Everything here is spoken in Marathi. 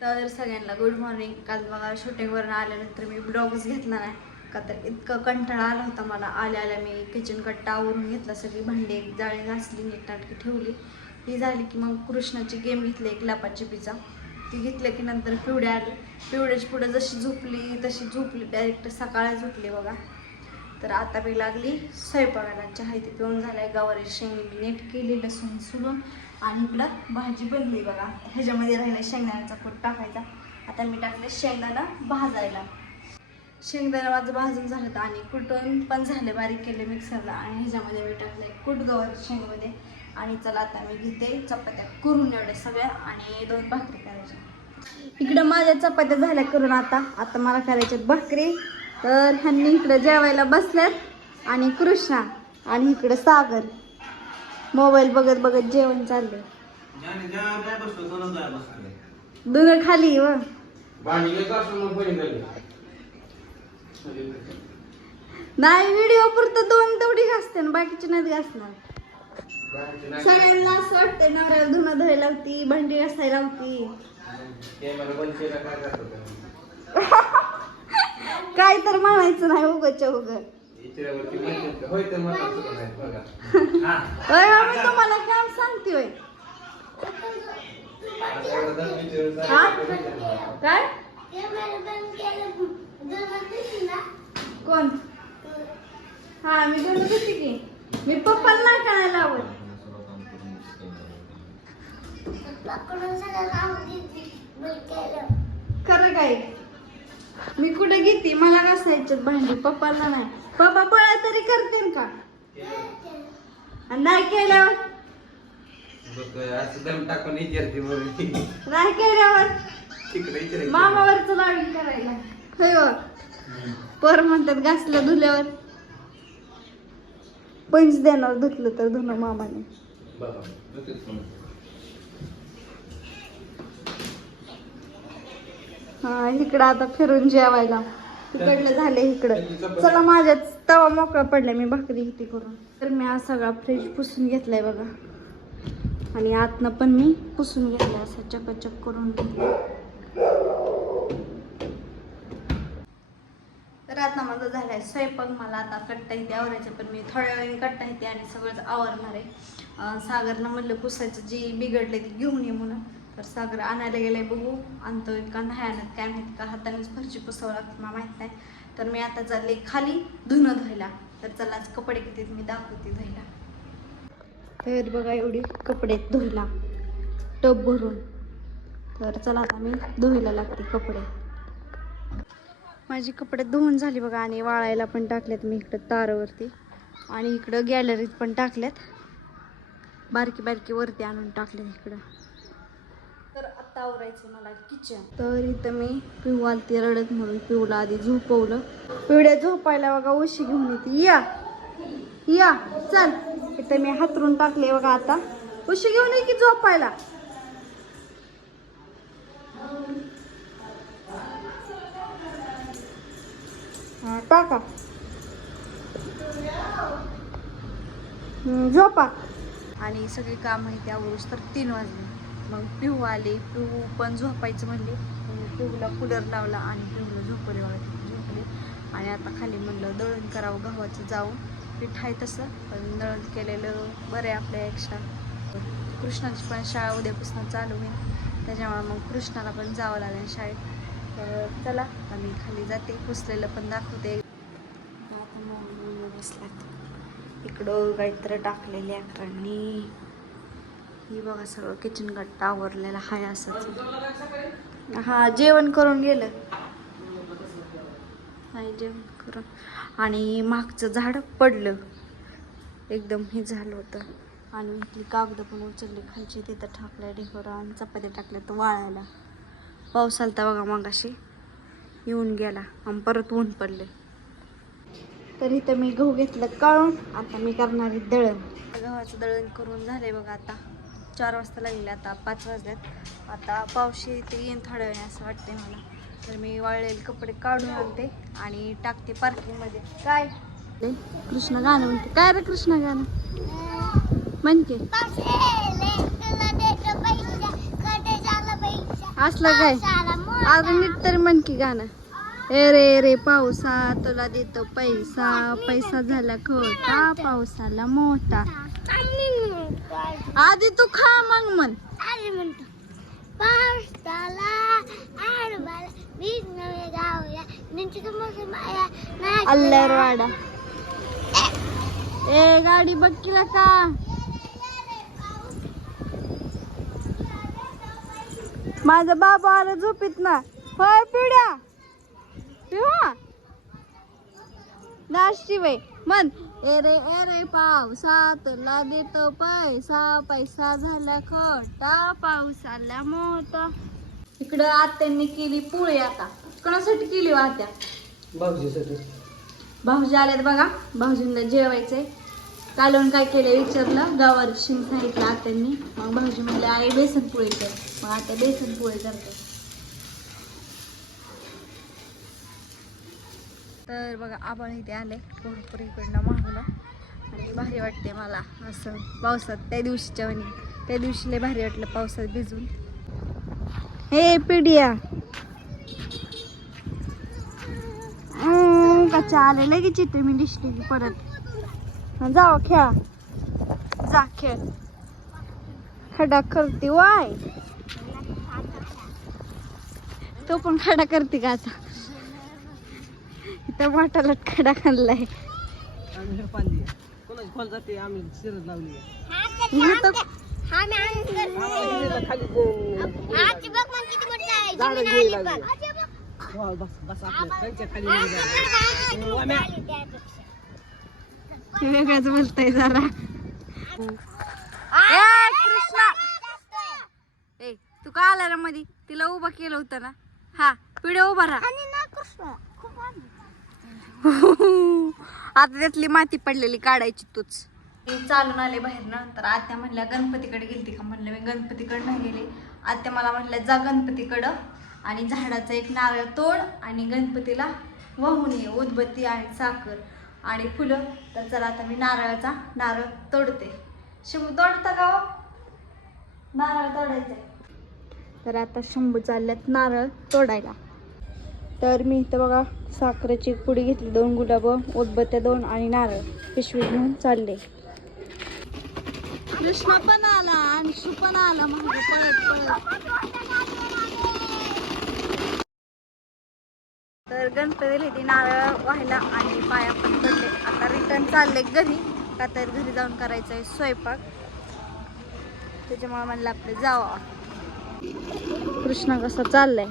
तर सगळ्यांना गुड मॉर्निंग काल बघा शूटिंगवरून आल्यानंतर मी ब्लॉगच घेतला नाही. का तर इतकं कंटाळा आला होता मला. आल्या आल्या मी किचन कट्टा आवरून घेतला सगळी भांडी एक जाळी घासली नीटनाटकी ठेवली. ही झाली की मग कृष्णाची गेम घेतली एक लापाची पिझ्झा ती घेतल्या की नंतर पिवड्या आली पिवड्याची पुढं जशी झोपली तशी झोपली. डायरेक्ट सकाळी झोपली बघा. तर आता मी लागली स्वयंपाकाला. चहा इथे पिऊन आहे गवारी शेंगणी मी नीट केली लसूण सुलून. आणि इकडं भाजी बनली बघा. ह्याच्यामध्ये राहिला शेंगदाण्याचा कूट टाकायचा. आता मी टाकले शेंगदाणा भाजायला. शेंगदाणा माझं भाजून झालं तर आणि कुटून पण झाले बारीक केले मिक्सरला. आणि ह्याच्यामध्ये मी टाकले कूट गवारी शेंगमध्ये आणि चला आता मी घेते चपात्या करून एवढ्या सगळ्या आणि दोन भाकरी करायच्या. इकडं माझ्या चपात्या झाल्या करून आता. आता मला करायच्यात भाकरी. तर ह्यांनी इकडं जेवायला बसल्यात. आणि कृष्णा आणि इकडं सागर. मोबाईल बघत बघत जेवण चाललंय. दुन खाली व. नाही व्हिडिओ पुरतं दोन तेवढी घासते ना बाकीची नाही घासणार. सगळ्यांना असं वाटतंय नवऱ्याला धुणं धुवायला लावती भांडी घासायला केला काय तर म्हणायचं नाही उगच्या उग इतऱ्यावरती म्हणतात का? होय तर मला असं नाही बघा. हा. अय आम्ही तुम्हाला काम सांगते होय हा? काय? कोण? हा मी बोलत होती की मी पप्पाला नाही करायला लावत खरं काय? मी कुठे घेते? मला नसायच्यात भांडी पप्पाला नाही. पप्पा पळा तरी करते का? आणि नाही केल्यावर? असं दम टाकून विचारते नाही केल्यावर? तिकडे विचारायचं. मामावरच लावणी करायला. होय हो. पर म्हणतात घासलं धुल्यावर. पंच देणार धुतलं तर धुणं मामाने. बघा, हा इकडं आता फिरून जेवायला. इकडलं झाले इकडं. चला माझ्या तवा मोकळा पडलाय मी भाकरी किती करून. तर मी आज सगळा फ्रीज पुसून घेतलाय बघा. आणि आतनं पण मी पुसून घेतलाय असं चकचक करून तर आता माझं झालाय स्वयंपाक मला आता कट्टा येते आवरायचं पण मी थोड्या वेळाने कट्टा येते आणि सगळंच आवरणार आहे. सागरला म्हणलं पुसायचं जी बिघडलं ती घेऊन ये म्हणून. तर सागर आणायला गेलाय बघू. आणतो का नाही आणत काय माहिती का हातानेच फरची पुसावं लागते मला माहीत नाही. तर मी आता चालले खाली धुणं धुवायला तर चला आज कपडे किती मी दाखवते धुयला. तर बघा एवढी कपडे आहेत धुवायला टब भरून. तर चला आता मी धुवायला लागते कपडे. माझी कपडे धुवून झाली बघा आणि वाळायला पण टाकल्यात मी इकडं तारावरती. आणि इकडं गॅलरीत पण टाकल्यात बारकी बारकी वरती आणून टाकले इकडं. आता आवरायचं मला किचन तर इथं मी पिऊ आलती रडत म्हणून पिऊला आधी झोपवलं. पिवड्या झोपायला बघा उशी घेऊन येते. या. या. चल. इथं मी हातरून टाकले बघा आता. उशी घेऊन ये की झोपायला. टाका. झोपा. आणि सगळी काम आहे त्यावरूच तर तीन वाजले. मग पिहू आले. पिहू पण झोपायचं म्हणले. पिहूला कूलर लावला आणि पिहूला झोपले झोपले. आणि आता खाली म्हणलं दळण करावं गव्हाचं जाऊन. पीठ आहे तसं पण दळण केलेलं बरं आहे आपल्या एक्स्ट्रा कृष्णाची पण शाळा उद्यापासून चालू होईल त्याच्यामुळे मग कृष्णाला पण जावं लागेल शाळेत. तर चला आम्ही खाली जाते. पुसलेलं पण दाखवते. आता बसलात इकडं काहीतरी टाकलेले अकरांनी. ही बघा सगळं किचन गट्टा आवरलेला हाय असंच. हा जेवण करून गेलं. हाय जेवण करून. आणि मागचं झाड पडलं. एकदम हे झालं होतं. आणि इथली कागद पण उचलली. खालची तिथं टाकल्या ढेकोरा आणि चपात्या टाकल्या तर वाळायला. पाऊस आलता बघा मागाशी. येऊन गेला आणि परत ऊन पडले. तर इथं मी गहू घेतलं काळून. आता मी करणार आहे दळण. गव्हाचं दळण करून झालंय बघा आता. चार वाजता लागले आता पाच वाजल्यात आता पावशी ते येईन थोड्या वेळाने असं वाटतंय मला. तर मी वाळलेले कपडे काढून आणते आणि टाकते पार्किंगमध्ये काय? कृष्ण गाणं म्हणते. काय रे कृष्ण गाणं? म्हणते. असलं काय? अजून नीट तरी म्हण की गाणं. ए रे रे पावसा तुला देतो पैसा. पैसा झाला खोटा पावसाला मोठा. आधी तू खा मग म्हण. अरे म्हणतो. पावसाला आडवाला वीज नवे गावया निंची मग माया नाही अल्लरवाडा ए गाडी बघ किला का? माझा बाबा आला झोपीत ना. होय पिढ्या. पिवा. नाश्ती बाई. मन ए रे ए रे पावसा तुला देतो पैसा पैसा झाला खोटा पाऊस आला मोठा. इकडं आत्यांनी केली पोळी आता. कोणासाठी केली हो आत्या? भाऊजीसाठी. भाऊजी आल्यात बघा. भाऊजींना जेवायचंय. कालवण काय केलं विचारलं. गावावर शिंग सांगितलं आत्यांनी. मग भाऊजी म्हणले आई बेसन पोळी कर. मग आता बेसन पोळी करते तर बघा आबाळ इथे आले. भरपूर इकडनं मागवलं आणि भारी वाटते मला असं पावसात. त्या दिवशीच्या वणी त्या दिवशी लय भारी वाटलं पावसात भिजून. हे पिढिया हम्म, कच्चा आले लगेच येते मी दिसली की परत. जाओ खेळा. जा खेळ. खडा करते वाय. तो पण खडा करते का आता? वाटाला खडा खाल्लाय. कोणाची खोल जाते? आम्ही शिरत लावली इथं हा वेगळंच बोलतय जरा. ए, कृष्णा. ए तू का आला ना मधी? तिला उभा केलं होतं ना. हा पिढे उभा राहा आणि ना कृष्ण खूप आनंद. आता त्यातली माती पडलेली काढायची तूच. मी चालून आले बाहेर ना तर आत्या म्हणल्या गणपतीकडे गेलती का? म्हणलं मी गणपतीकडे नाही गेले. आत्या मला म्हटल्या जा गणपतीकडं आणि झाडाचा एक नारळ तोड आणि गणपतीला वाहून ये उदबत्ती आणि साखर आणि फुलं. तर चला आता मी नारळाचा नारळ तोडते. शंभू तोडता का हो? नारळ तोडायचंय. तर आता शंभू चालल्यात नारळ तोडायला. तर मी इथं बघा साखरेची पुडी घेतली दोन गुलाबं उदबत्त्या दोन आणि नारळ. पिशवी घेऊन चालले. कृष्णा पण आला अंशू पण आला मग पळत पळत. तर गणपती इथे नारळ व्हायला आणि पाया पण पडले. आता रिटर्न चालले घरी. का तर घरी जाऊन करायचं आहे स्वयंपाक. त्याच्यामुळे म्हणलं आपलं जावा. कृष्णा कसा चाललाय?